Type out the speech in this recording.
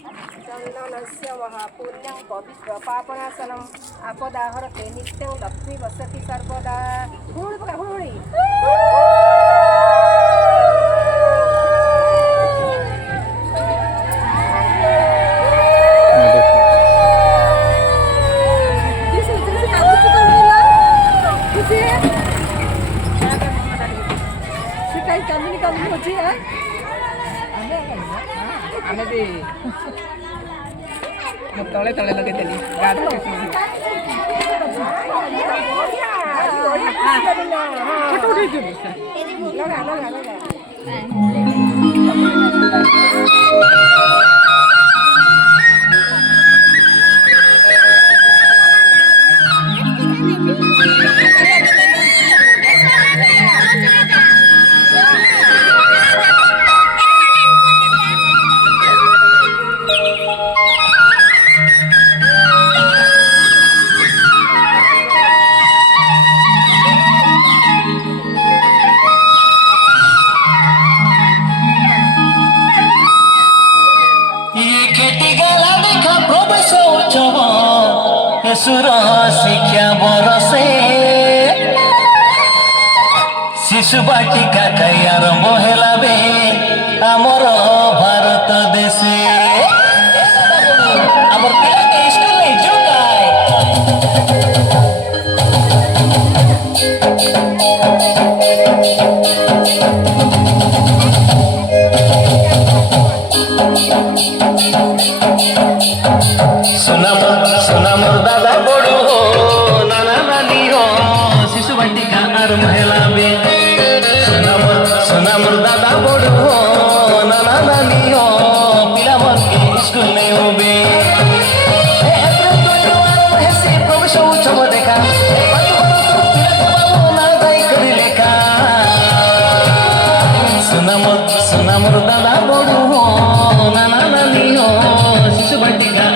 चंदनस्य महापुण्यं पवित्र पापनाशनम आपदाहरते नित्यं लक्ष्मी वसति सर्वदा हुड़ पका हुड़ी तले तले लगे चली गाड़ी शिक्षा बरसे शिशु बाटिका कई आरंभ हेला बे आमर भारत देशे आमर पिला के स्कूल नहीं जोगाय सुनाम दादा बड़ो हो नाना नानी हो शिशु बाटिका आरंभ हेला बे सुनाम दादा बड़ो हो नाना नानी हो पिला मन के स्कूल नहीं हो बे प्रवेश उत्सव देखा सुनाम दादा बड़ो हो नाना नानी हो शिशु बाटिका